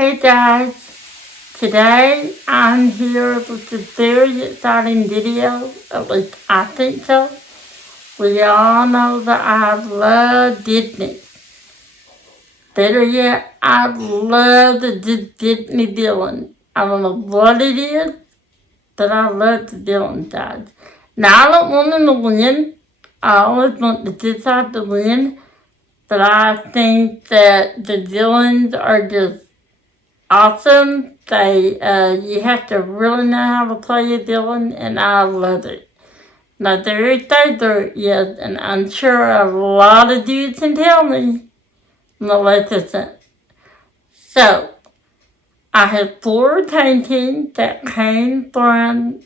Hey guys, today I'm here with a very exciting video, at least I think so. We all know that I love Disney. Better yet, I love the Disney villain. I don't know what it is, but I love the villain side. Now I don't want them to win. I always want the good side to win, but I think that the villains are just awesome. You have to really know how to play a villain, and I love it. Now there is there, yes, and I'm sure a lot of dudes can tell me, Maleficent. So, I have 4 paintings that came from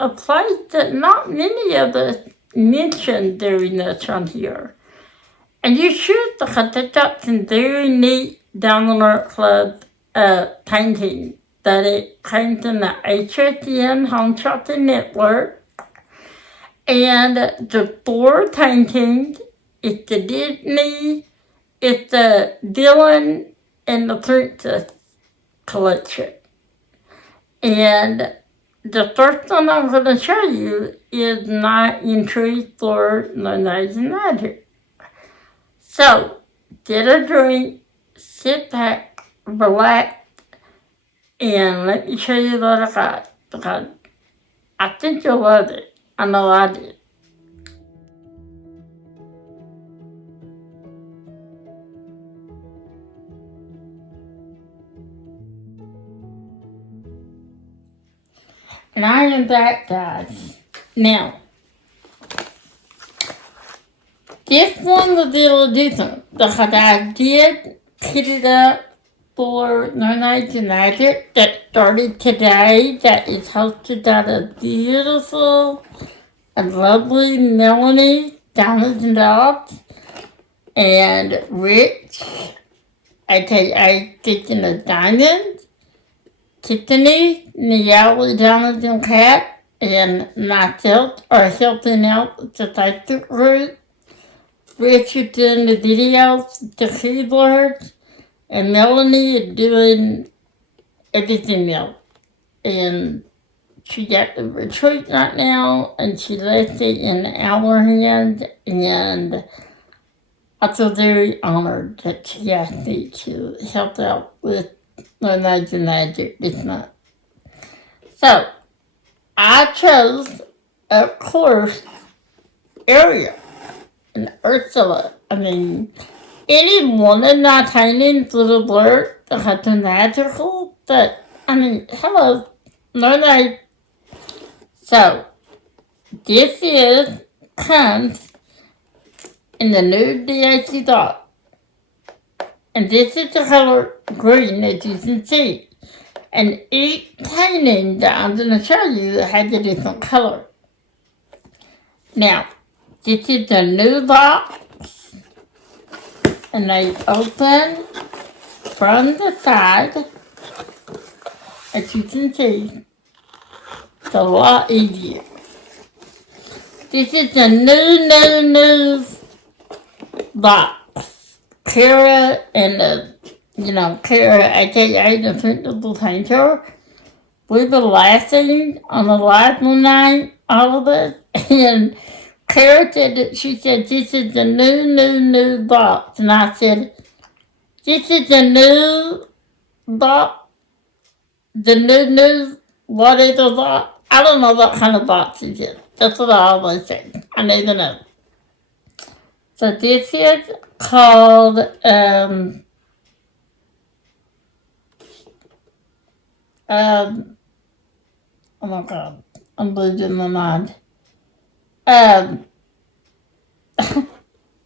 a place that not many of us mentioned during this one here. And you should, because they got some very neat Down the Art Club painting that it came from the HSN Home Shopping Network. And the 4 paintings, it's the Disney, it's the Dylan, and the Princess collection. And the first one I'm going to show you is not entry for Lemonade and Magic. So, get a drink, sit back, relax, and let me show you what I got, because I think you'll love it. I know I did. And I am back, guys. Now, this one was a little different, because I did put it up for No Nights and Magic that started today, that is hosted by the beautiful and lovely Melanie, Diamonds and Dogs, and Rich, aka Kitchen of Diamonds, Tiffany, Niali Diamonds and Cat, and myself are helping out with the Facebook group. Rich is doing the videos, the keyboards, and Melanie is doing everything else. And she got the retreat right now, and she left it in our hands, and I feel very honored that she asked me to help out with Lemonade and Magic this month. So, I chose, of course, Ariel and Ursula. I mean, any one of my paintings would have worked because they're magical, but, I mean, hello, Lemonade. So, this comes in the new DHC dot. And this is the color green, as you can see. And each painting that I'm going to show you has a different color. Now, this is the new box. And they open from the side. As you can see, it's a lot easier. This is the new box. Kara and Kara, aka the principal painter, we were laughing on the last one night, all of us, and Kara said that she said, this is the new box. And I said, this is the new box, the new, what is the box? I don't know what kind of box it is. That's what I always say. I need to know. So this is called, oh my God, I'm losing my mind. My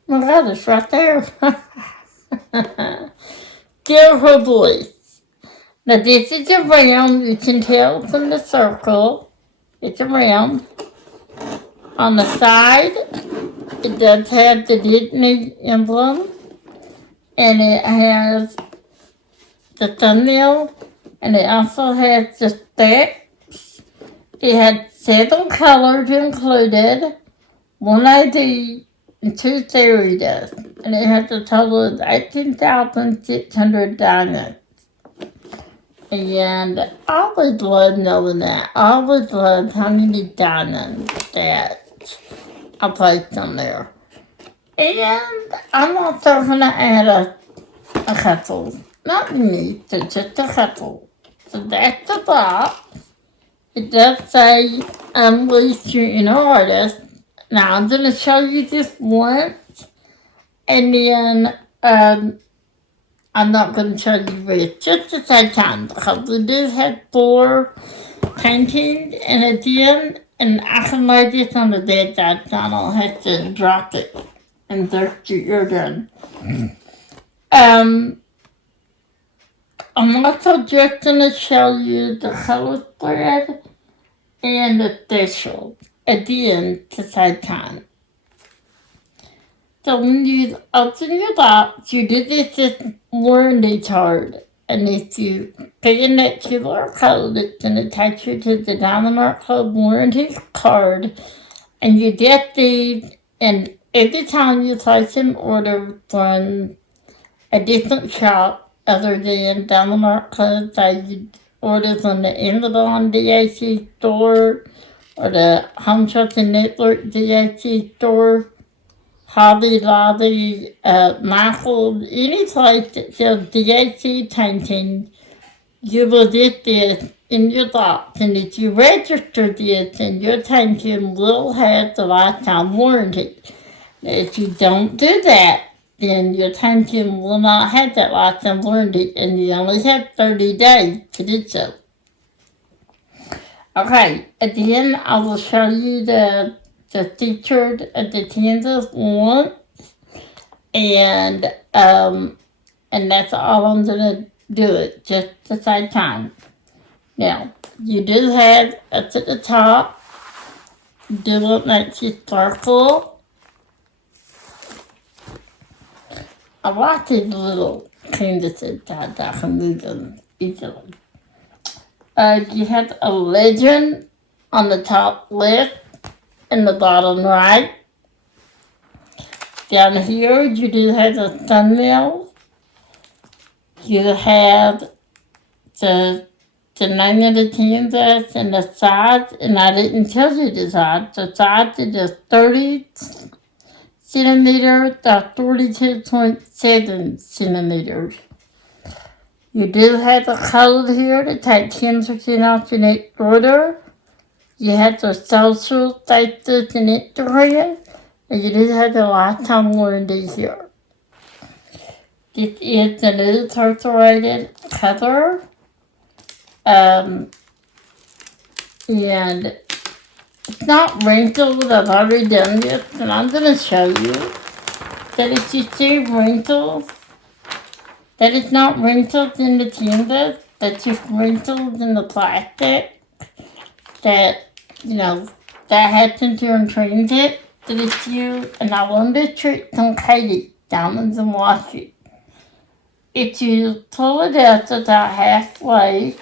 God, it's right there. Dear Her Voice. Now this is a round, you can tell from the circle. It's a round. On the side, it does have the Disney emblem. And it has the thumbnail. And it also has the specs. It had 7 colors included, 1 ID, and 2 theory dust. And it has a total of 18,600 diamonds. And I always love knowing that. I always love how many diamonds that I placed on there. And I'm also going to add a couple. Not many, but just a couple. So that's the box. It does say unleash your inner artist. Now I'm going to show you this once. And then I'm not going to show you this just at the same time because it does have 4 paintings and at the end, and I can lay this on the dead side so I don't have to drop it and thirsty you're done. I'm also just going to show you the color spread and the facial at the end to save time. So when you open your box, you do this warranty card. And if you put in that QR code, it's going to take you to the Diamond Art Club warranty card. And you get these, and every time you place an order from a different shop other than Diamond Art Club, say you order from the Amazon DAC store or the Home Shopping Network DAC store, Hobby Lobby, Michael, any place that sells DAC painting, you will get this in your box. And if you register this, then your painting will have the lifetime warranty. If you don't do that, then your painting will not have that lifetime warranty, and you only have 30 days to do so. Okay, at the end, I will show you the featured at the Kansas one, and that's all I'm gonna do it just the same time. Now you do have up at the top, do what makes you sparkle. I like these little canvases that I can move them easily. You have a legend on the top left in the bottom right. Down here, you do have the thumbnail. You have the name of the canvas and the size, and I didn't tell you the size. The size is just 30 centimeters to 42.7 centimeters. You do have a code here to take 10% off your next order. You have the social, Facebook, and Instagram, and you do have the lifetime warranty here. This is the new perforated cover, and it's not wrinkled. I've already done this, and I'm going to show you that if you see wrinkles, that it's not wrinkled in the canvas, that's just wrinkled in the plastic. That, that happens during transit. That it's you, and I learned this trick from Katie, Diamonds and Washi. If you pull it out about halfway,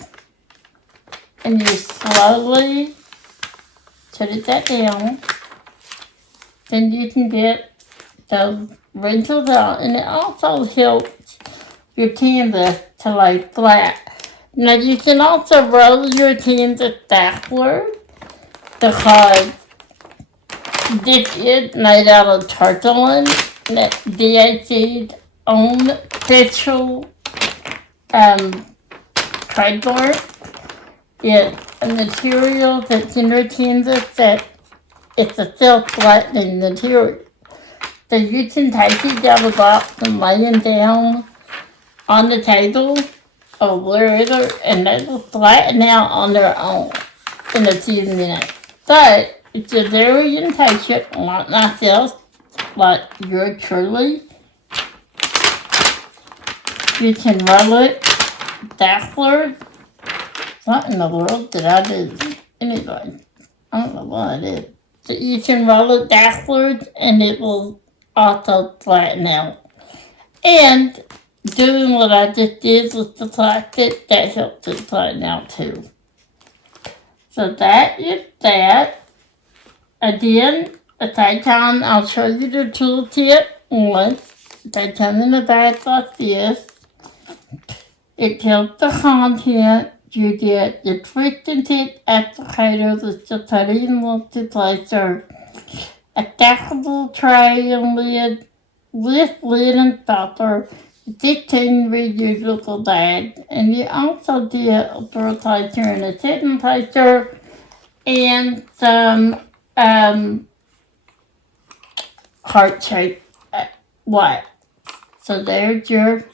and you slowly put it back down, then you can get those wrinkles out, and it also helps your canvas to lay flat. Now you can also roll your canvas backward because this is made out of tarpaulin, that DAC's own official trademark. It's a material that's in your canvas that it's a self-flattening material. So you can take it out of the box and lay it down on the table or wherever, and they will flatten out on their own in a few minutes. But if you're very impatient, like myself, like you're truly, you can roll it backward. What in the world did I do? Anyway, I don't know what I did. So you can roll it backwards and it will also flatten out. And doing what I just did with the plastic, that helps it flatten out too. So that is that. Again, at that time, I'll show you the tooltip once. They come in the bag like this. it tells the content. You get the twisted tip applicator, the study multiplacer, a stackable tray and lid, lift lid and stopper, 15 reusable bags, and you also get a fertilizer and a sitting placer, and some heart-shaped wax. So there's your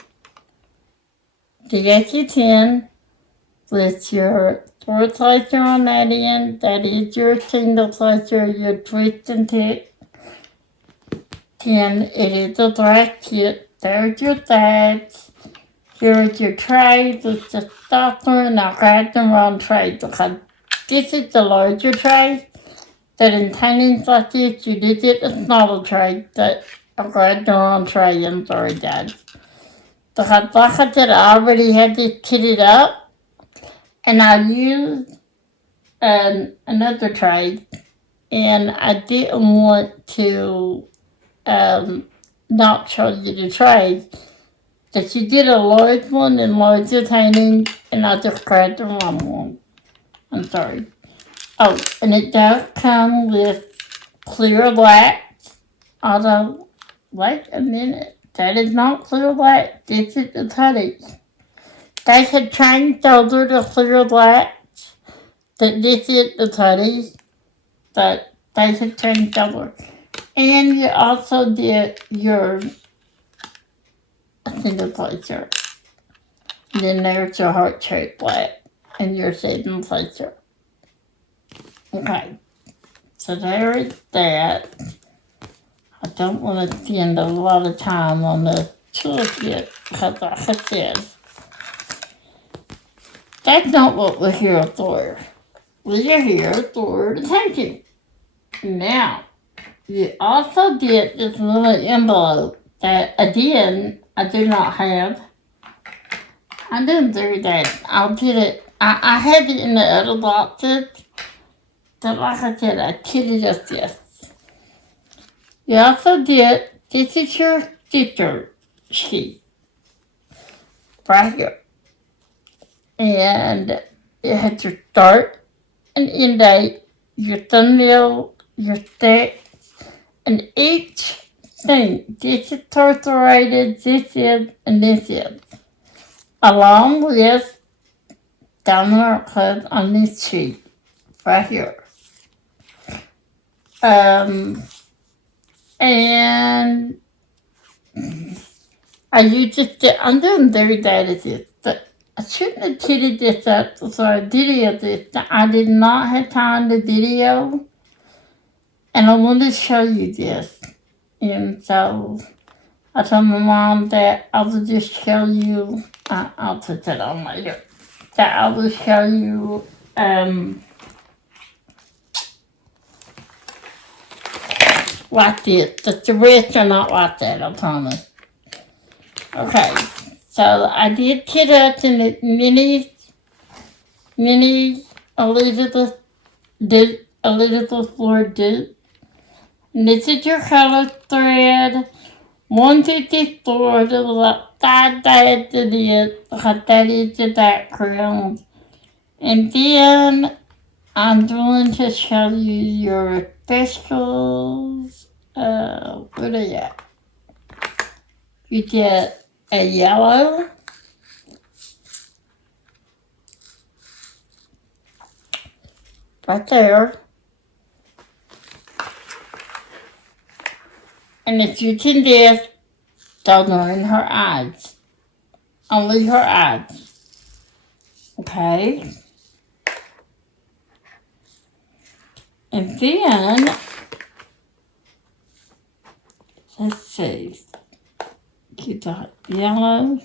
DSU-10 with your fertilizer on that end. That is your single placer, your twist and tip. 10, it is a dry kit. There's your bags. Here's your tray with the stopper, and I grabbed the wrong tray because this is the larger tray. That in tiny like this, you did get a smaller tray, but I grabbed the wrong tray. I'm sorry, guys. Because like I said, I already had this kitted up, and I used another tray, and I didn't want to not show you the trays. So she did a large one and larger tiny, and I just grabbed the wrong one. I'm sorry. Oh, and it does come with clear wax. Although, wait a minute, that is not clear wax. This is the tutties. They had changed over to clear wax. That this is the tutties, but they had changed over. And you also get your single placer. And then there's your heart-shaped wax and your sitting placer. Okay, so there is that. I don't want to spend a lot of time on the tools yet because, like I said, that's not what we're here for. We're here for the tanking. Now, you also get this little envelope that, again, I do not have. I didn't do that. I'll get it. I had it in the other boxes. But like I said, I kitted up this. You also get, this is your sticker sheet. Right here. And it has your start and end date, your thumbnail, your text, and each thing. This is perforated, this is, and this is. Along with downward code on this sheet. Right here. And I used it, I'm doing very bad at this, but I shouldn't have kitted this up, so I videoed this. I did not have time to video, and I wanted to show you this. And so I told my mom that I would just show you, I'll put that on later, that I will show you, like this, but the rest are not like that, I promise. Okay, so I did kit up in the mini Elizabeth floor dupe. And this is your color thread, 154 to the 5 dads to this, because that is the background. And then I'm going to show you your specials. Where are they at? You get a yellow, right there. And it's using this, don't in her eyes. Only her eyes. Okay? And then, let's see, you got yellow,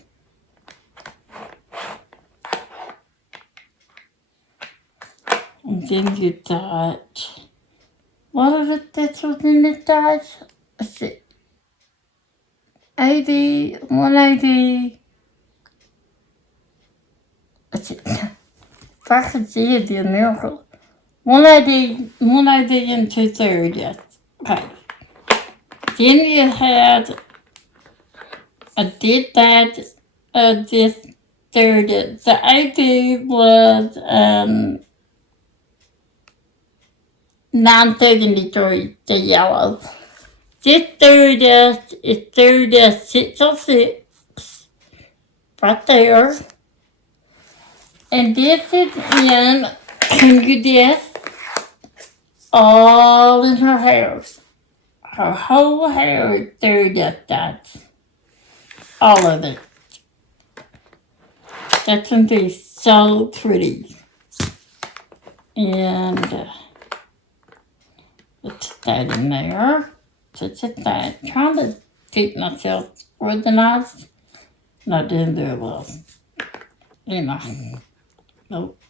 and then you got, what are the stencils in this dice? Let's see, 80, 180, let's see, if I could see it, it'd be a miracle. 180 and 230, yes. Okay. Then you had, I did that, this there it is. The AB was 973, the yellow. This 30th is 30th 606, right there. And this is in, can you guess, all in her hair. Her whole hair is 30th dots. All of it. That's going to be so pretty. And let's put that in there. Just at that. Trying to keep myself organized. Not doing very well. Nope.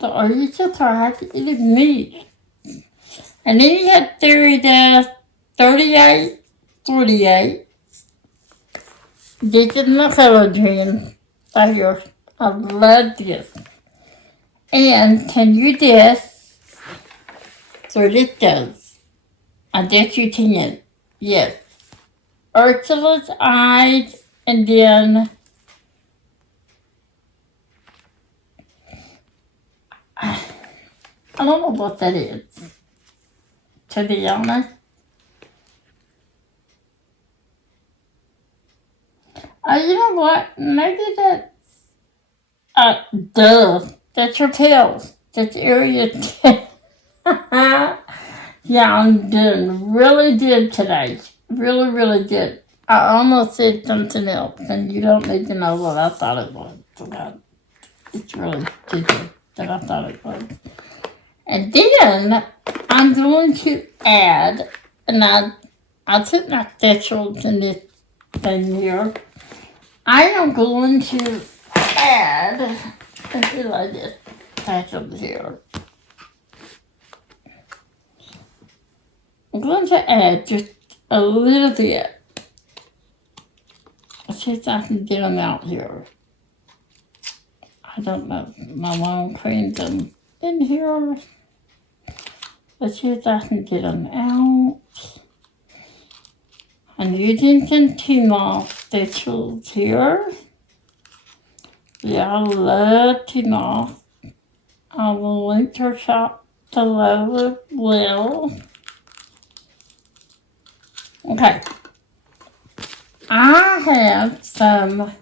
So are you surprised? It is me. And then you have 38, 48. This is my color dream. Right here. I love this. And can you guess where this goes? I guess you can. Yes. Ursula's eyes, and then I don't know what that is, to be honest. You know what? Maybe that's that's your tails. That's area 10. Yeah, I'm doing really good today. Really, really good. I almost said something else, and you don't need to know what I thought it was. It's really good that I thought it was. And then I'm going to add, and I took my specials in this thing here. I am going to add, I feel like this specials here. I'm going to add just a little bit. Let's see if I can get them out here. I don't know. My mom cleaned them in here. Let's see if I can get them out. I'm using some TAMMYS specials here. Yeah, I love TAMMYS. I will link her shop below as well. Okay. I have some of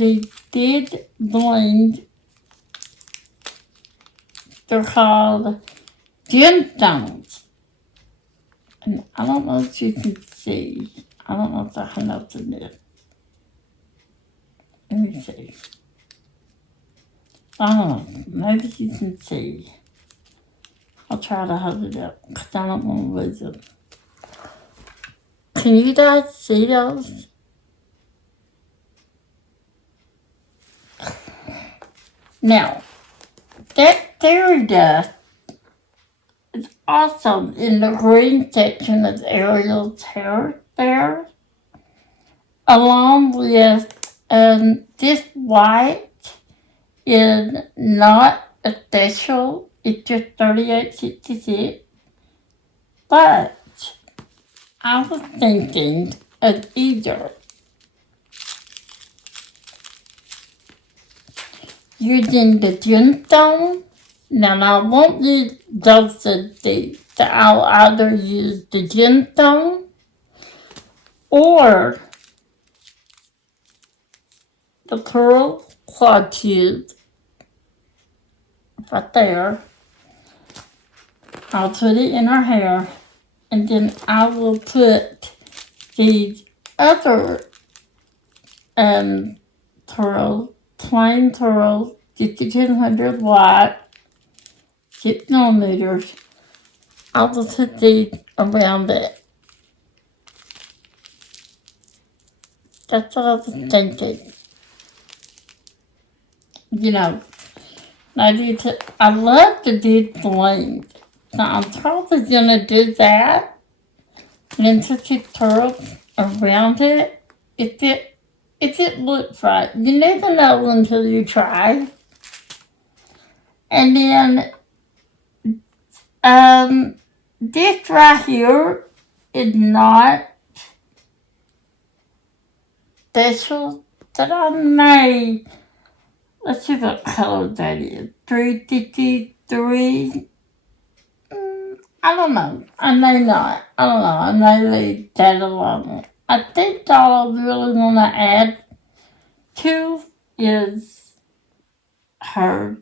these big blend. They're called gemstones. And I don't know if you can see. I don't know if I can open this. Let me see. I don't know. Maybe you can see. I'll try to hold it up because I don't want to lose it. Can you guys see those? Now, that fairy dust is also in the green section of Ariel's hair there, along with this white is not a special, it's just 38.66, but I was thinking of either using the gemstone. Now I won't use those of these. I'll either use the gemstone or the pearl claw tube right there. I'll put it in her hair, and then I will put these other pearls, plain pearls, 5200 watt, 6 millimeters. I will put these around it. That's what I was thinking. You know, I love to do bling. Now I'm probably gonna do that, and then put these pearls around it. If it looks right, you never know until you try. And then this right here is not special that I made. Let's see what color that is. 353. I don't know. I may not. I don't know. I may leave that alone. I think all I really want to add to is her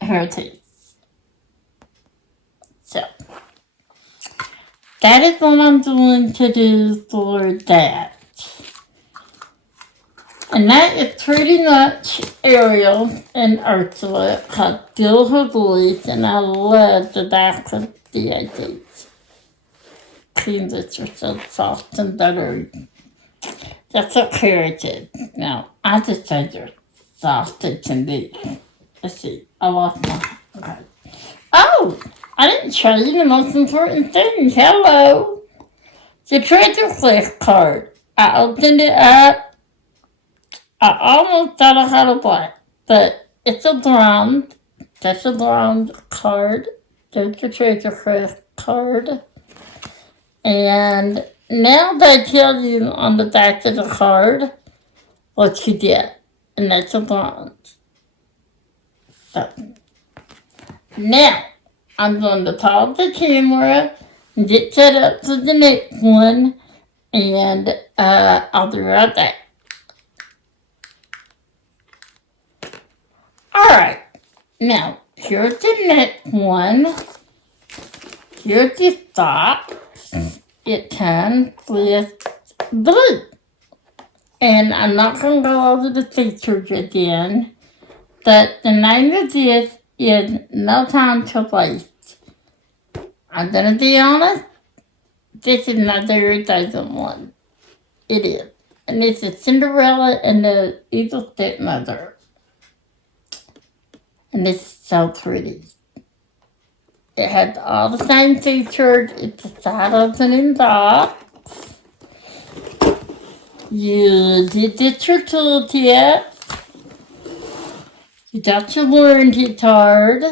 teeth. So, that is what I'm going to do for that. And that is pretty much Ariel and Ursula. I feel her voice, and I love the back of the edges. Seems that you're so soft and buttery. That's what carrots is. Now, I just said you're soft as can be. Let's see. I lost my... Okay. Oh! I didn't show you the most important thing. Hello! The treasure cliff card. I opened it up. I almost thought I had a black, but it's a blonde. That's a blonde card. There's the treasure cliff card. And now they tell you on the back of the card what you get. And that's a blonde. So, now, I'm going to pause the camera and get set up for the next one. And I'll be right back. Alright, now, here's the next one. Here's the socks. It comes with blue. And I'm not going to go over the features again, but the name of this is No Time to Waste. I'm going to be honest, this is my very favorite one. It is. And it's a Cinderella and the Evil Stepmother. And this is so pretty. It has all the same features. It's a side opening box. You did get your toolkit. You got your warranty card.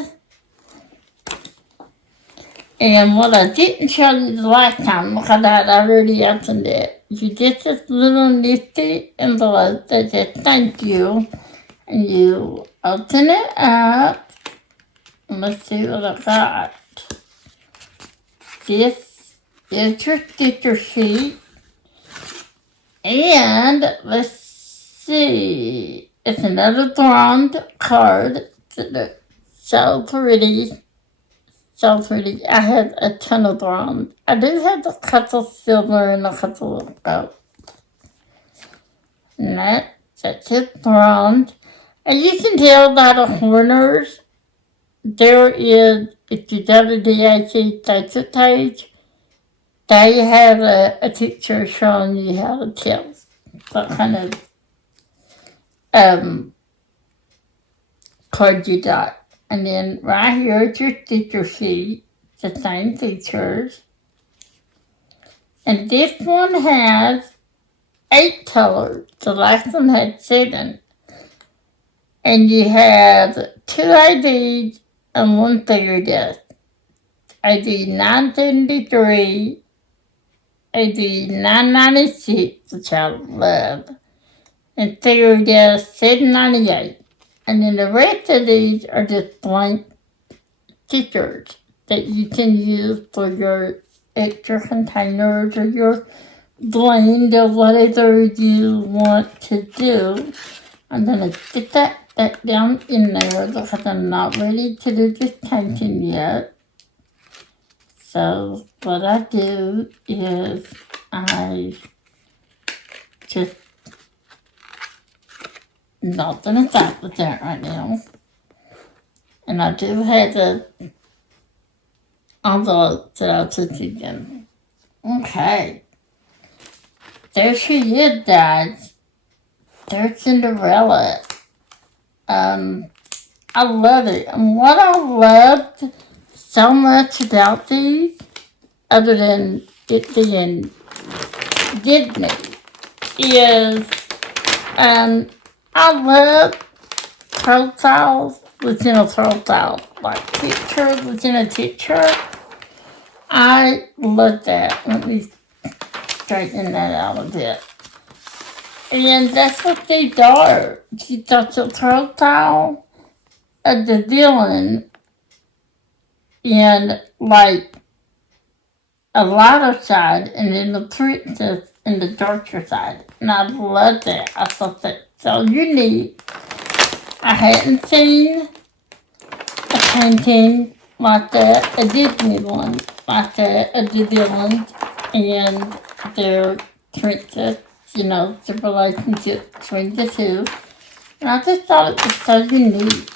And what I didn't show you the last time, because I had already opened it, you get this little nifty envelope that says thank you. And you open it up. Let's see what I got. This is your sticker sheet. And let's see. It's another blonde card. So pretty. So pretty. I have a ton of blonde. I do have a couple silver and a couple of gold. And that's it, blonde. And you can tell by the corners, there is, if you go to the DAC Facebook page, they have a picture showing you how to tell what kind of card you got. And then right here is your sticker sheet, the same features. And this one has 8 colors. The last one had 7. And you have 2 IDs and 1 figure disc. ID 973, ID 996, which I love, and figure disc 798. And then the rest of these are just blank stickers that you can use for your extra containers or your blend or whatever you want to do. I'm going to stick that down in there because I'm not ready to do this painting yet. So what I do is I just not going to stop with that right now. And I do have the envelope that I'll put it in. Okay. There she is, guys. There's Cinderella. I love it. And what I loved so much about these, other than it being Disney, is I love profiles within a profile, like pictures within a picture. I love that. Let me straightening that out a bit. And that's what they are. She does the throat towel of the villain in like a lighter side, and then the princess in the darker side. And I love that. I thought that's so unique. I hadn't seen a painting like that, a Disney one like that, of the villains and their princess, the relationship between the two. And I just thought it was so unique.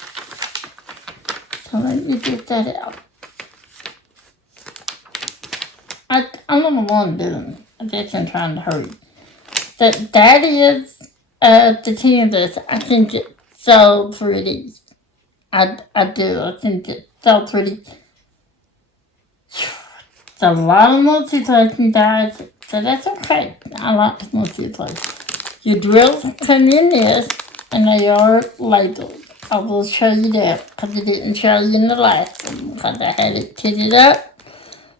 So let me get that out. I'm on the one doing. I guess I'm trying to hurry. That is the canvas. I think it's so pretty. I do. I think it's so pretty. It's a lot of multi-placing, guys, so that's okay. I like the multi-place. Your drills come in this, and they are labeled. I will show you that, because I didn't show you in the last one, because I had it kitted up.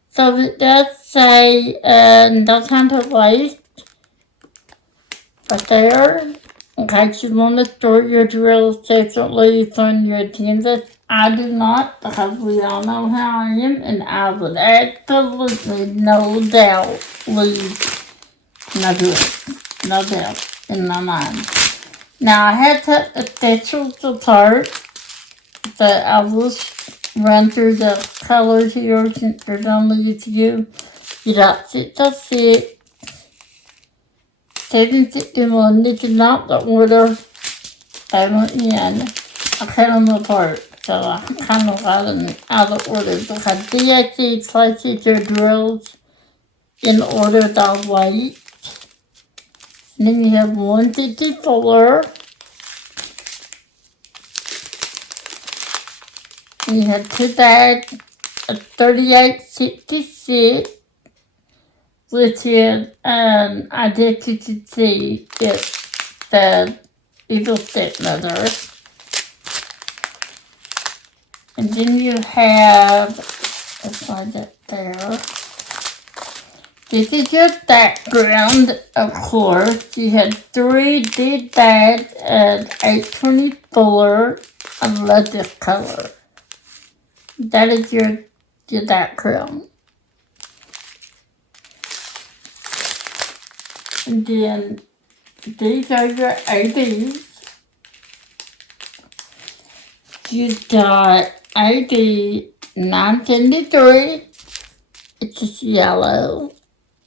So it does say, no time to waste, right there. In case you want to store your drills separately from your canvas. I do not, because we all know how I am, and I would absolutely, no doubt, leave my drills. No doubt, in my mind. Now, I had to special apart, but I will run through the colors here since there's only a few. You got 606, 761. This is not the order I went in. I cut them apart, so I kind of got them out of order because DXE places their drills in order by weight. And then you have 154. And you have two bags of 3866, which is, I guess you could see it's the evil stepmother. And then you have, let's find it there. This is your background, of course. You have 3 big bags of 824. I love this color. That is your background. And then these are your ADs. You got AD 973. It's just yellow.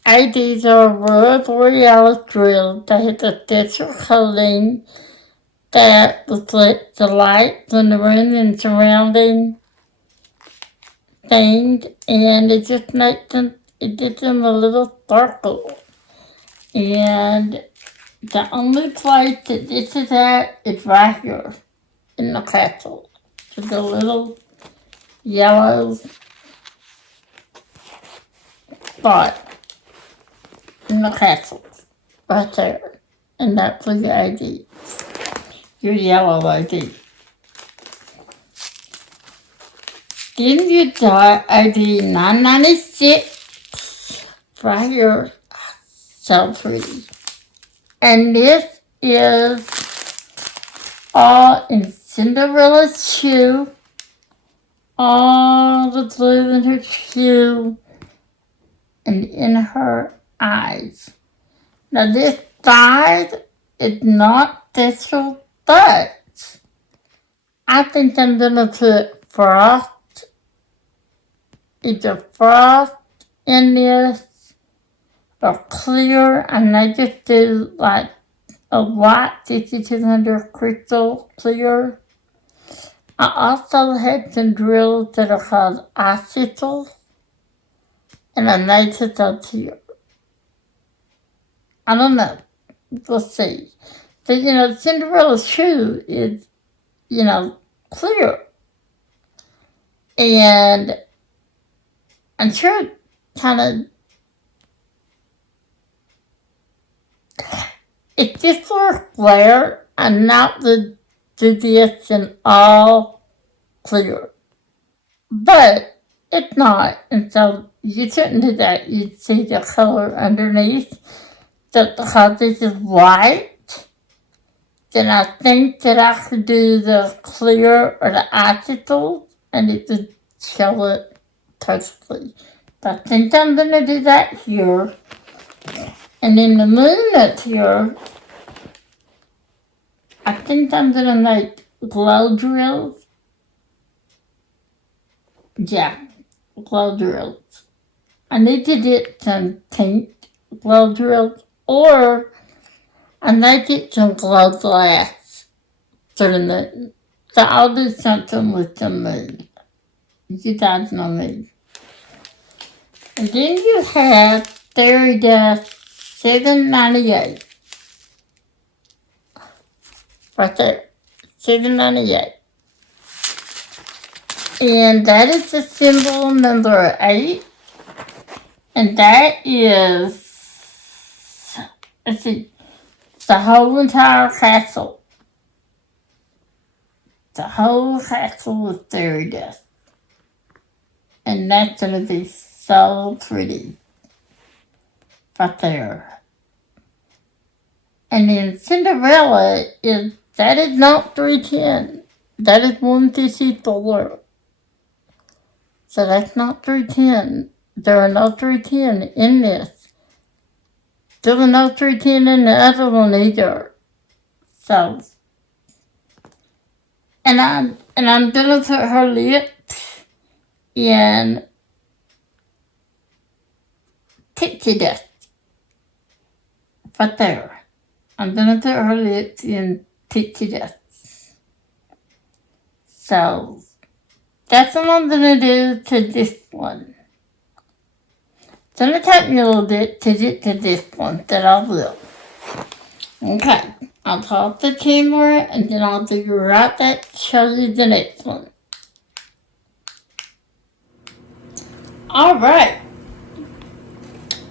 ADs are Aurora Borealis drills that have a special coating that reflects the light from the room and surrounding things, and it just makes them, it gives them a little sparkle. And the only place that this is at is right here in the castle. There's a little yellow spot in the castle right there. And that's for your ID. Your yellow ID. Then you got ID 996 right here. So pretty. And this is all in Cinderella's shoe. All the blue in her shoe and in her eyes. Now this side is not special, but I think I'm gonna put frost, either frost in this or clear, and I just do like a white 5200 crystal clear. I also had some drills that are called icicles, and I noticed those here. I don't know. We'll see. So, Cinderella's shoe is, clear. And I'm sure it kind of, it's just for glare and not the do this in all clear. But it's not. And so you shouldn't do that. You'd see the color underneath. So because this is white, then I think that I could do the clear or the icicle and it would show it totally. But I think I'm going to do that here. And then the moon that's here, I think I'm going to make glow drills. Yeah, glow drills. I need to get some pink glow drills, or I might get some glow glass for the moon. So I'll do something with the moon. You guys know me. And then you have Fairy Dust 798. Right there. 798. And that is the symbol number 8. And that is, let's see, the whole entire castle. The whole castle is fairy dust. And that's going to be so pretty. Right there. And then Cinderella that is not 310. That is 154. So that's not 310. There are no 310 in this. There are no 310 in the other one either. So, and I'm gonna put her lips in pixie dust. Right there. I'm gonna put her lips in pixie dust. So, that's what I'm gonna do to this one. It's gonna take me a little bit to get to this one, that I will. Okay, I'll talk the camera and then I'll do right back to show you the next one. Alright.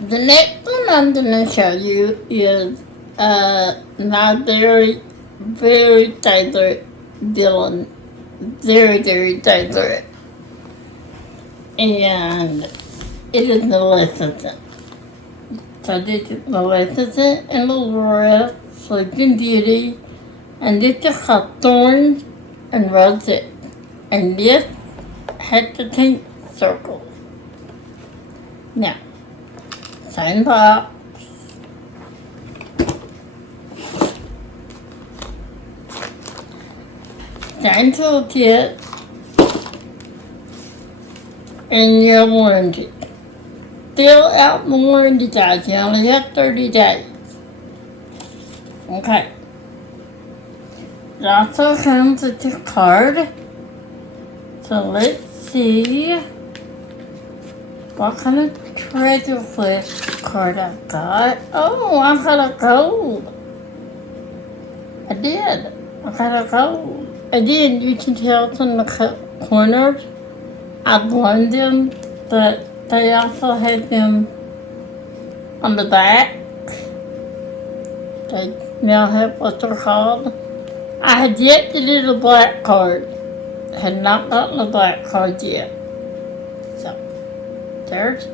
The next one I'm gonna show you is my very, very favorite villain. Very, very favorite. And it is Maleficent. So this is Maleficent and Lenore, Sleeping Beauty, and this is called Thorns and Roses. And this has the pink circle. Now, same box. Same toolkit. And your warranty. Fill out the warranty guys. You only have 30 days. Okay. It also comes with a card. So let's see what kind of treasure list card I've got. Oh, I got a gold. I did. I got a gold. Again, you can tell from the corners. I blend them, but they also have them on the back. They now have what they're called. I had yet to do the black card. Had not gotten the black card yet. So, there's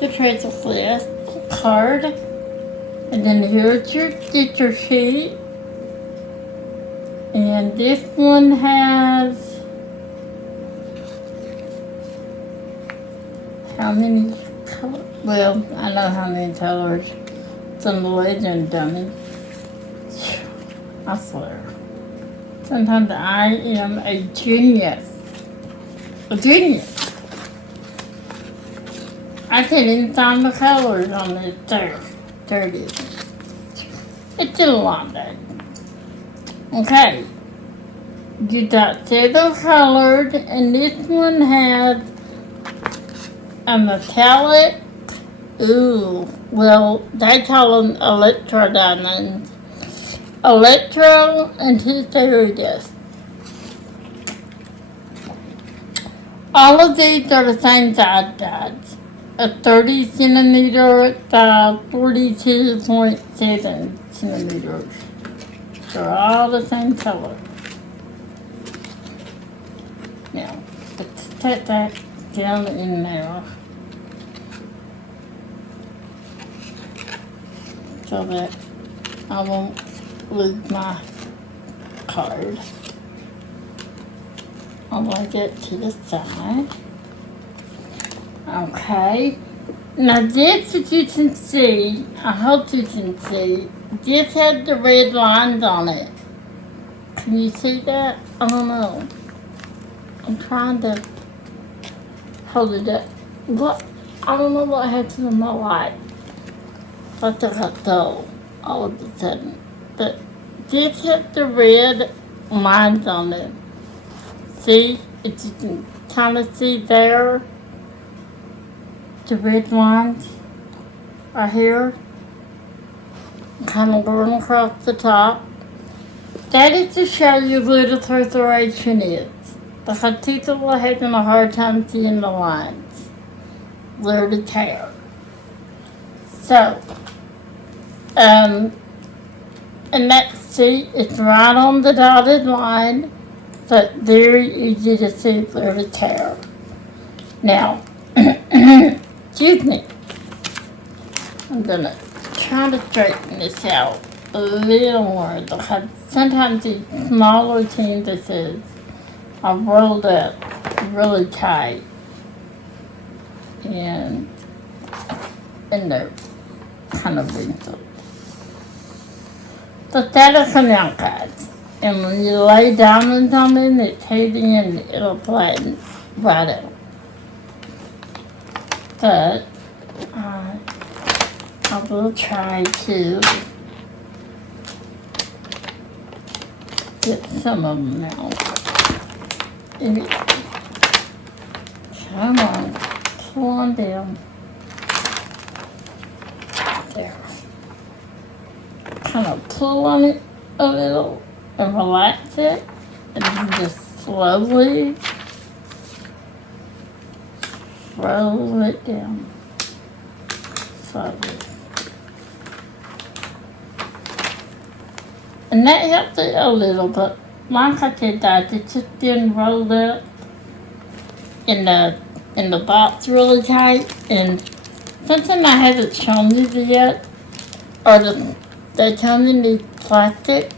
the treasure list card. And then here's your sticker sheet. And this one has how many colors? Well, I know how many colors. It's on the legend dummy. I swear. Sometimes I am a genius. A genius. I can't even find the colors on this. There it is. It's in a long day. Okay. You got silver colored, and this one has a metallic. Ooh, well, they call them electro diamonds. Electro and two fairy dust. All of these are the same size guys. A 30 centimeter by 42.7 centimeters. They're all the same color. Now, let's put that down in there so that I won't lose my card. I'm going to get to the side. Okay. Now this, as you can see, I hope you can see, this has the red lines on it. Can you see that? I don't know. I'm trying to hold it up. What? I don't know what happened to my light. I think I got dull all of a sudden. But this has the red lines on it. See? If you can kind of see there, the red lines are here, kind of going across the top. That is to show you where the perforation is, because people are having a hard time seeing the lines, where to tear. So, and that, see, it's right on the dotted line, but very easy to see where to tear. Now, excuse me. I'm gonna try to straighten this out a little more because sometimes these smaller canvases are rolled up really tight and they're kind of wrinkled. But that'll come out, guys. And when you lay diamonds on it, it's heavy and it'll flatten right out. But I will try to get some of them out. Come on, pull on down. There. Kind of pull on it a little and relax it, and then just slowly roll it down. Slowly. And that helped it a little, but like I said, guys, it just didn't roll up in the box really tight. And something I haven't shown you yet, or they come in these plastic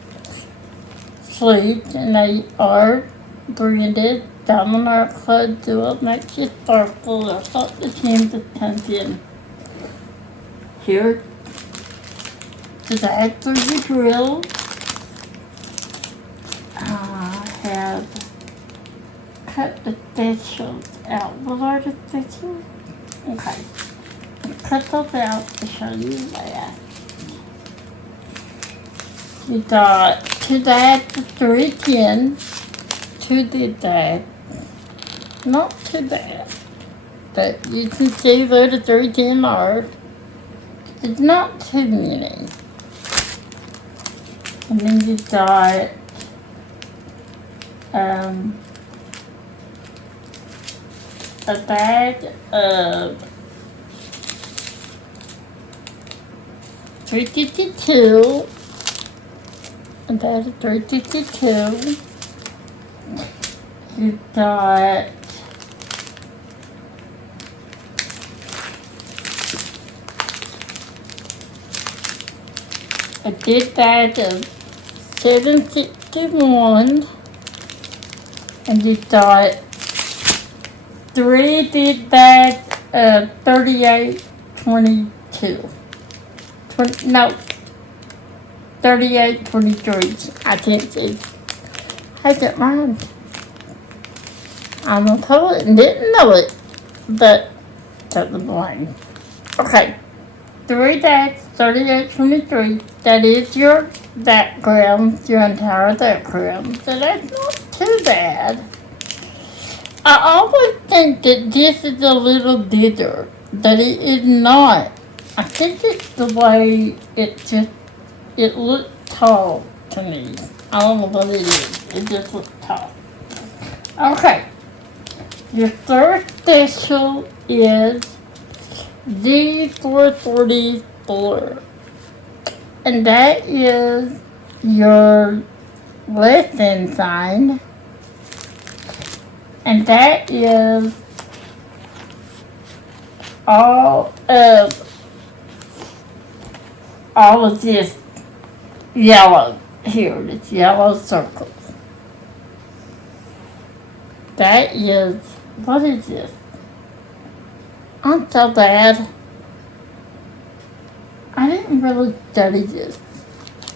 sleeves, and they are branded. Diamond Art Club do it, makes you sparkle. That's what the canvas comes in. Here, the bag for the drill. I have cut the specials out. What are the specials? Okay. Cut those out to show you that. You got 2 bags of 310. 2 did that. Not too bad. But you can see where the 310 are. It's not too many. And then you got a bag of 352. A bag of 352. You got a big bag of 761, and you got 3 big bags of 3822. No, 3823. I can't see. I get mine. I'm a poet and didn't know it, but that's the point. Okay. 3 bags, 3823. That is your background, your entire background. So that's not too bad. I always think that this is a little bigger, but it is not. I think it's the way it looks tall to me. I don't know what it is. It just looks tall. Okay. Your third special is Z444, and that is your lesson sign, and that is all of this yellow here, this yellow circle. That is, what is this? I'm so bad. I didn't really study this.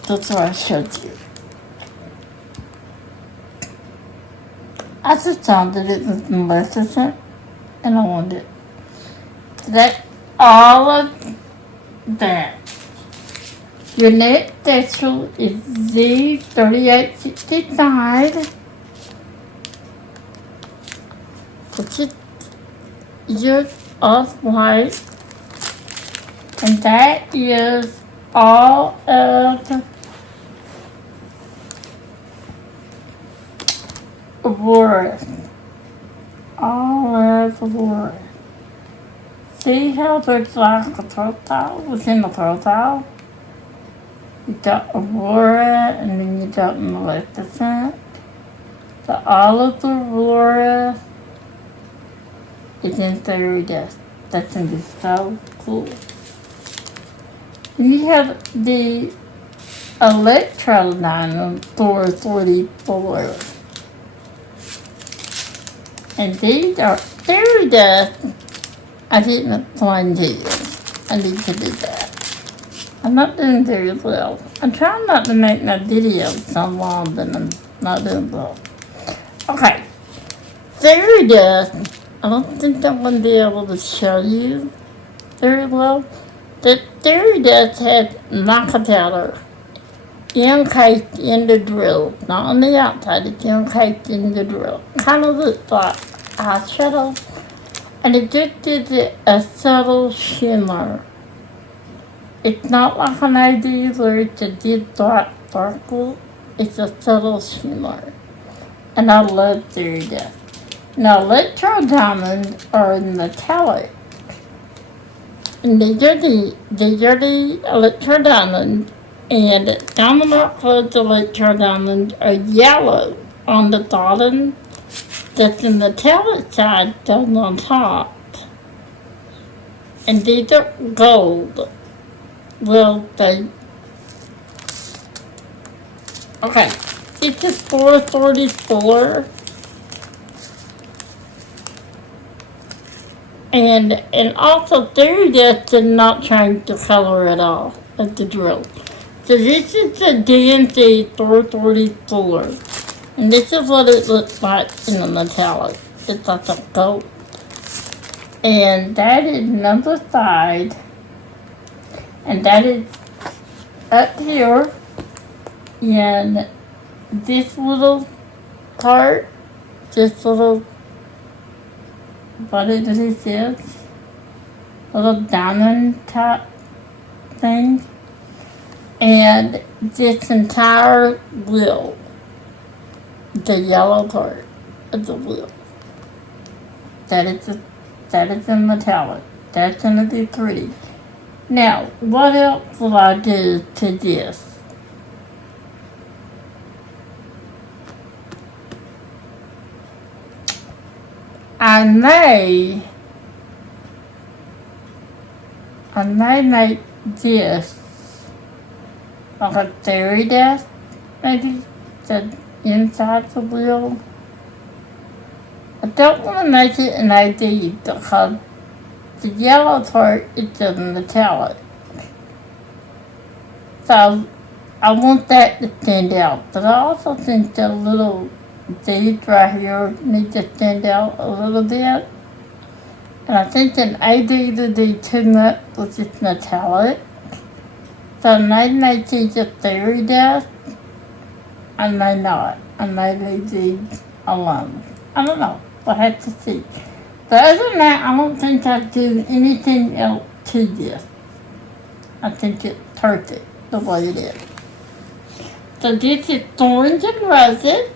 That's what I showed you. I just thought that it was Maleficent, and I wanted it. That's all of that. Your next special is Z3865, which is just off-white, and that is all of Aurora. All of Aurora. See how there's like a profile within the profile? You got Aurora, and then you got Maleficent. The all of Aurora is in Fairy Dust. That's going to be so cool. And you have the Electro Diamond 444. And these are Fairy Dust. I didn't find these. I need to do that. I'm not doing very well. I'm trying not to make my videos so long that I'm not doing well. Okay. Fairy Dust. I don't think I'm going to be able to show you very well. The Fairy Dust has mica powder encased in the drill. Not on the outside, it's encased in the drill. Kind of looks like eyeshadow. And it just gives it a subtle shimmer. It's not like an ID where it's a deep dark sparkle. It's a subtle shimmer. And I love Fairy Dust. Now, Electro Diamonds are metallic. And these are the Electro Diamonds. And Diamond Art Club's Electro Diamonds are yellow on the bottom. That's the metallic side done on top. And these are gold. Well, they... Okay. This is 444. And also Fairy Dust did not change the color at all of the drill. So this is the DNC 444. And this is what it looks like in the metallic. It's like a gold. And that is number 5. And that is up here in this little part, this little, what is this? Little diamond type thing. And this entire wheel, the yellow part of the wheel, that is in metallic. That's going to be pretty. Now, what else will I do to this? I may make this like a Fairy Dust, maybe, the inside the wheel. I don't want to make it an ID because the yellow part is just metallic. So I want that to stand out. But I also think the little beads right here need to stand out a little bit. And I think an ID to do too much with this metallic. So I may make these a Fairy Dust. I may not. I may leave these alone. I don't know. We'll have to see. But other than that, I don't think I'd do anything else to this. I think it's perfect the way it is. So this is Thorns and Roses.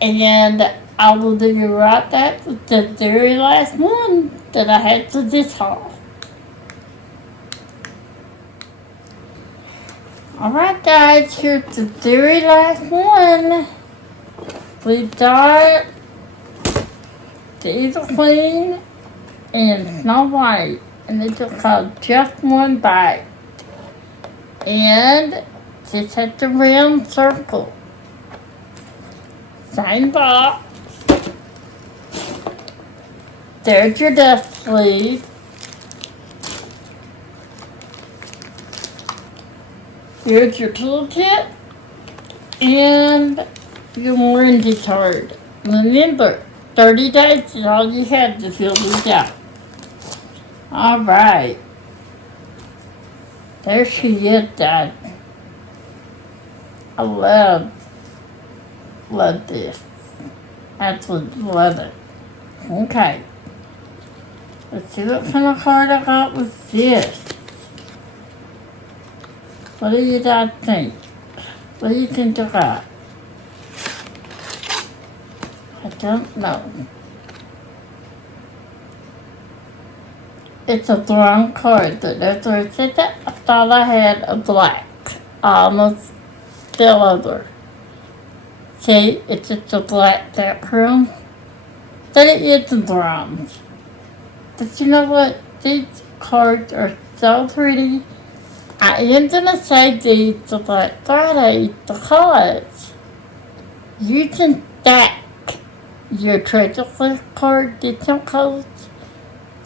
And I will do you right back with the very last one that I had for this haul. Alright guys, here's the very last one. We've got the Evil Queen and Snow White, and it's called Just One Bite. And this has the round circle. Same box. There's your dust sleeve. Here's your toolkit and your warranty card. Remember, 30 days is all you have to fill these out. Alright. There she is, Dad. I love this. Absolutely love it. Okay. Let's see what kind of card I got with this. What do you guys think? What do you think I got? I don't know. It's a brown card, but that's where it said that. I thought I had a black. Almost still over. See, it's just a black background. But it is a bronze. But you know what? These cards are so pretty. I am going to save these to Black Friday because you can stack your treasure list card discount codes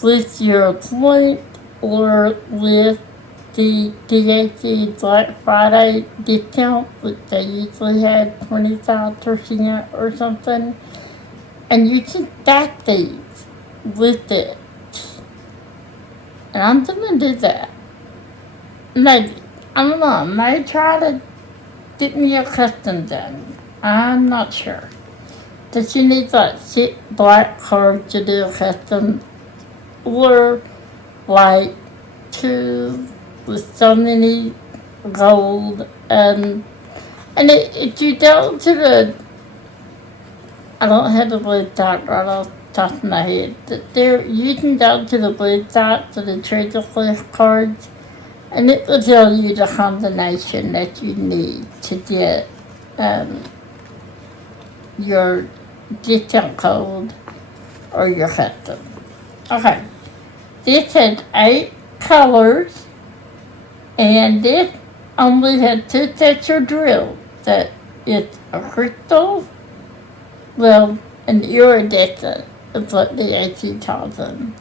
with your point or with the DAC Black Friday discount, which they usually had 25% or something. And you can stack these with it. And I'm going to do that. Maybe. I don't know. I may try to get me a custom done. I'm not sure. Does you need like 6 black cards to do a custom? Or like 2 with so many gold and if you go to the, I don't have the website right off the top of my head, but there you can go to the website for the treasure list cards. And it will tell you the combination that you need to get your discount code or your custom. Okay. This has 8 colors. And this only has 2 sets of drills. That is a crystal, well, an iridescent is what the AC calls them.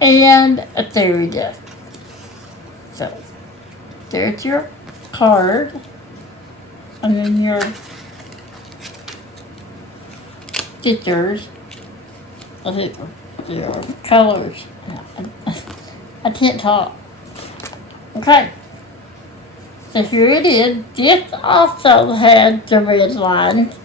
And a fairy dust. So, there's your card, and then your stickers, your colors. I can't talk. Okay, so here it is. This also has the red lines.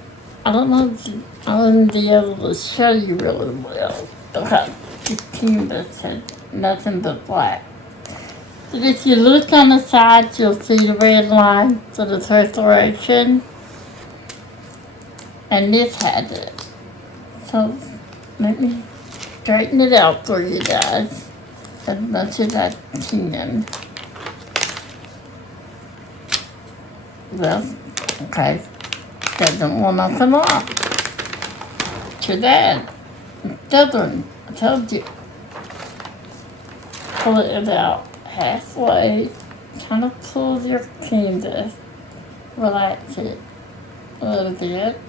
I don't know if I wouldn't be able to show you really well because this canvas has nothing but black. But if you look on the side, you'll see the red line for the perforation. And this has it. So, let me straighten it out for you guys as much as I can. Well, okay. Doesn't want to come off. Too bad. Doesn't. I told you. Pull it about halfway, kind of pull your canvas, relax it a little bit,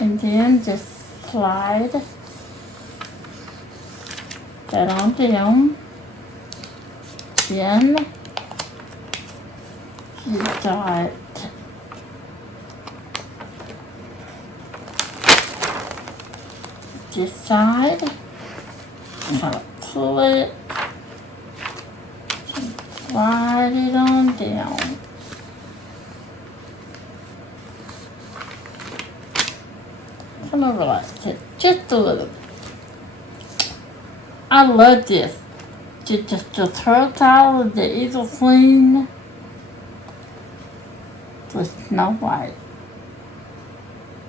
and then just slide that on down. Then you got this side, kind of pull it, slide it on down. Kind of relax it just a little bit. I love this. Just the throw towel of the Eagle Queen with Snow White.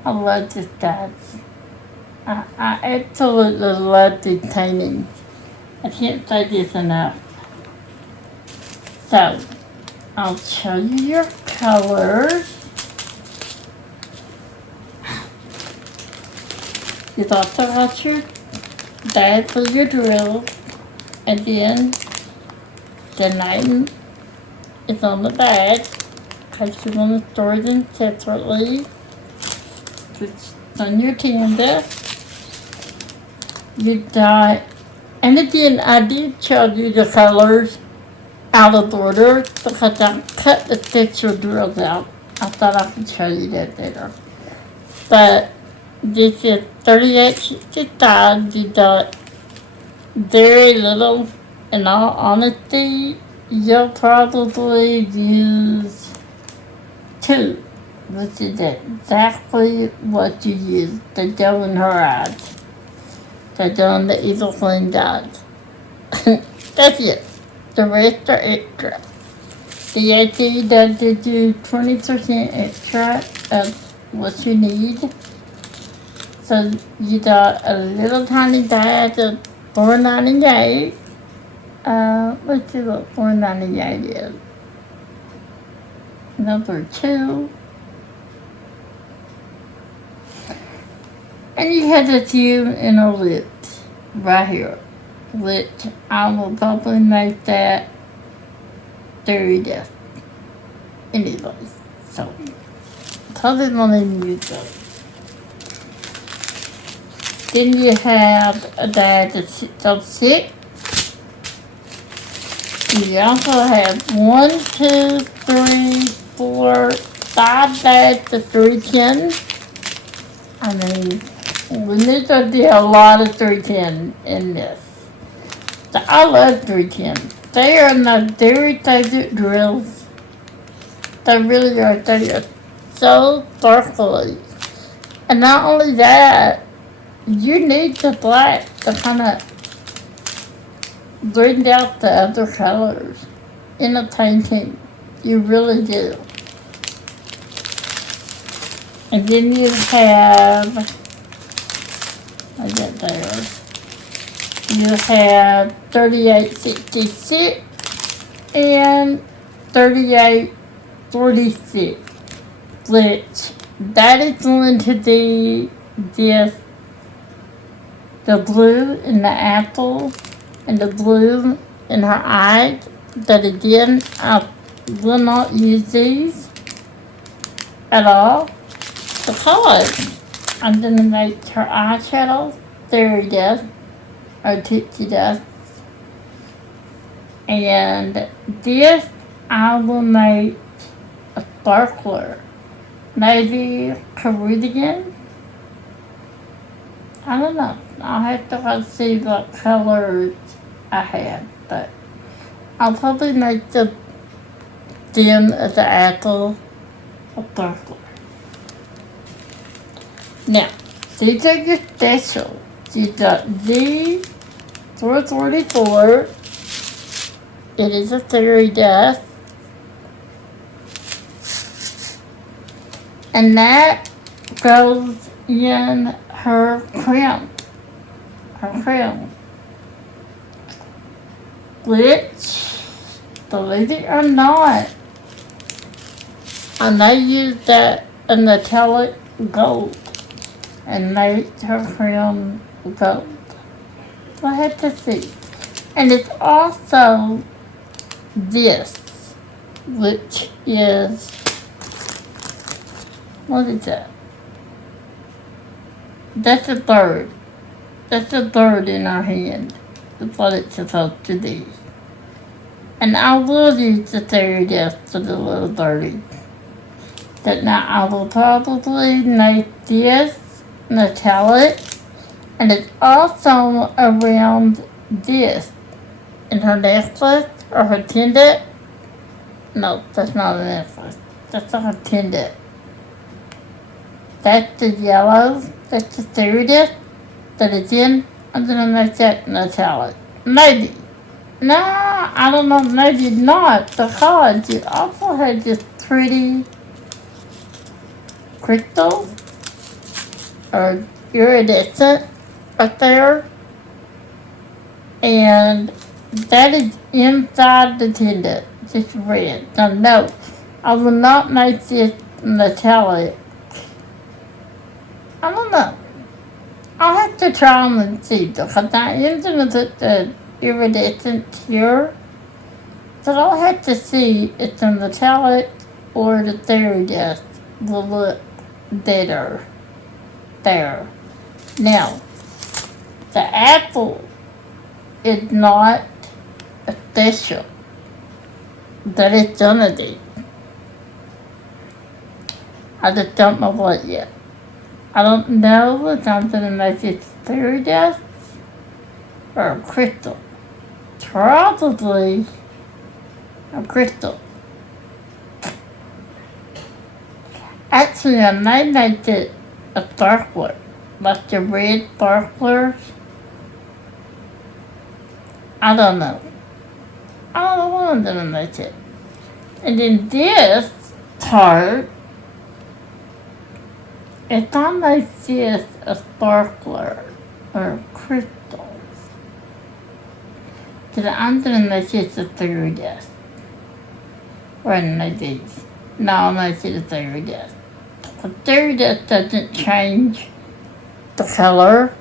I love this, guys. I absolutely love these paintings. I can't say this enough. So, I'll show you your colors. You've also got your that for your drill, and then the name is on the back, because you want to store them separately. It's on your tender. You got, and again, I did show you the colors out of order because I cut the texture drills out. I thought I could show you that later. But this is 3865. You got very little. In all honesty, you'll probably use 2, which is exactly what you use to go in her eyes. To go in the evil flame eyes. That's it. The rest are extra. The AT does give you 20% extra of what you need. So you got a little tiny bag of $4.98. Let's see what $4.98 is. Number 2. And you have a few inner lips right here, which I will probably make that 30 days anyway. So probably won't even use those. Then you have a bag of 6. You also have 1, 2, 3, 4, 5 bags of 310. I mean, we need to do a lot of 310 in this. So I love 310. They are my very favorite drills. They really are. They are so sparkly. And not only that, you need the black to kind of blend out the other colors in a painting. You really do. And then you have, I get there. You have 3866 and 3846, which that is going to be this, the blue in the apple and the blue in her eyes. But again, I will not use these at all because I'm going to make her eyeshadow fairy dust or tipsy dust. And this I will make a sparkler. Maybe Caribbean? I don't know. I'll have to go see what colors I have, but I'll probably make the stem of the apple a sparkler. Now, these are your specials. You got Z444. It is a fairy dust. And that goes in her crown. Which, believe it or not, I may use that in metallic gold and make her crown gold. So I have to see. And it's also this, which is, what is that? That's a bird. That's a bird in our hand. That's what it's supposed to be. And I will use the fairy dust for the little birdie. But now I will probably make this metallic. And it's also around this. In her necklace or her pendant. No, that's not a necklace. That's not her pendant. That's the yellow. That's the fairy dust that is in. I'm going to make that metallic. Maybe. No, I don't know. Maybe not. Because you also have this pretty crystal or iridescent right there. And that is inside the pendant. Just red. Now, no, I will not make this metallic. I don't know. I'll have have to try them and see because I am going to put the iridescent here. So I'll have to see if the metallic or the fairy dust will look better there. Now, the apple is not official that it's gonna be. I just don't know what yet. I don't know if I'm gonna make it fairy dust or crystal. Probably a crystal. Actually, I may make it a sparkler, like the red sparklers. I don't know. I don't know what I'm gonna make it. And then this part, if I make this a sparkler or crystals, then I'm gonna make it a fairy dust. Or make these. No, I'll make it a fairy dust. The fairy dust doesn't change the color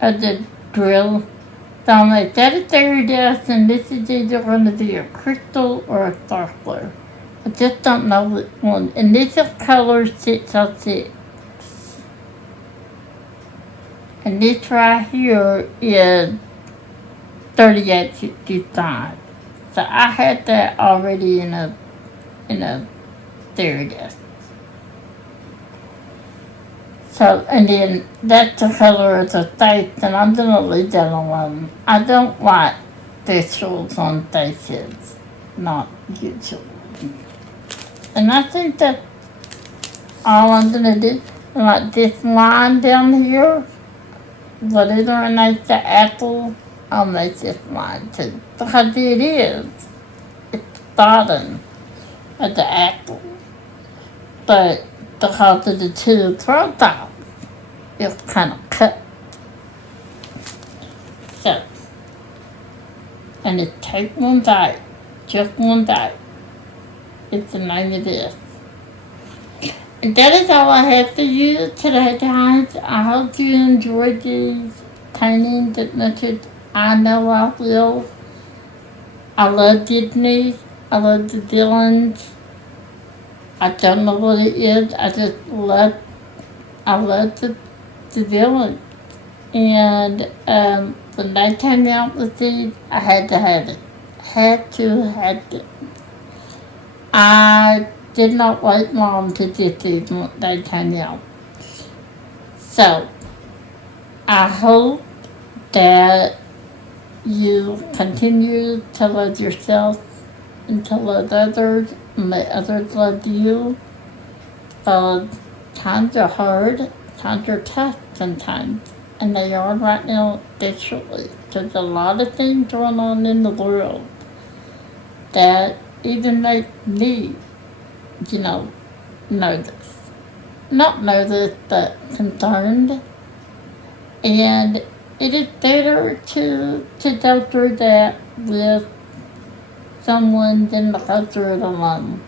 of the drill. So I'll make that a fairy dust, and this is either going to be a crystal or a sparkler. I just don't know which one. And this is color 606. And this right here is 3865. So I had that already in a fairy dust. So, and then that's the color of the face, and I'm gonna leave that alone. I don't like facials on faces, not usually. And I think that's all I'm gonna do. Like this line down here, whatever I make the apple, I'll make this line too. Because it is. It's the bottom of the apple. But because of the two profiles, it's kind of cut. So, and it's take one bite, just one bite. It's the name of this. And that is all I have for you today, guys. I hope you enjoyed these paintings as much as I know I will. I love Disney. I love the villains. I don't know what it is. I love the villains. And when they came out with these, I had to have it. Had to have it. I did not wait long to get these when they came out. So, I hope that you continue to love yourself and to love others and let others love you. Times are hard, times are tough sometimes, and they are right now, especially. There's a lot of things going on in the world that even make me, nervous. Not nervous, but concerned. And it is better to go through that with someone than to go through it alone.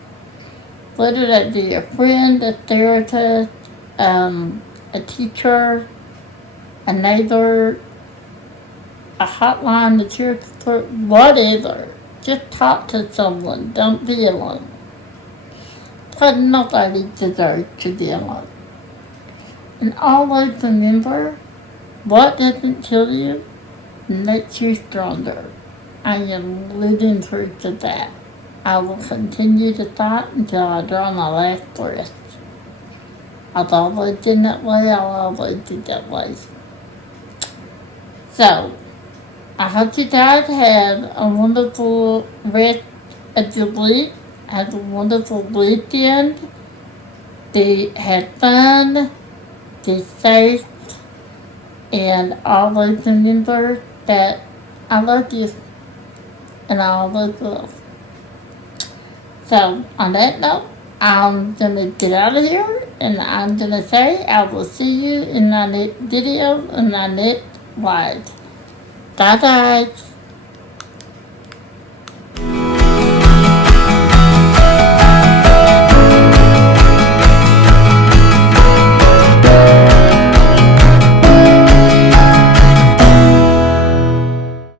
Whether that be a friend, a therapist, a teacher, a neighbor, a hotline, a church clerk, whatever. Just talk to someone. Don't be alone. Because nobody deserves to be alone. And always remember, what doesn't kill you makes you stronger. I am living through to that. I will continue to fight until I draw my last breath. I've always been that way. I'll always be that way. So, I hope you guys have a wonderful rest of your week. Have a wonderful weekend. Have fun. Be safe. And always remember that I love you. And I always will. So, on that note, I'm going to get out of here. And I'm going to say I will see you in my next video and my next live. Bye, guys.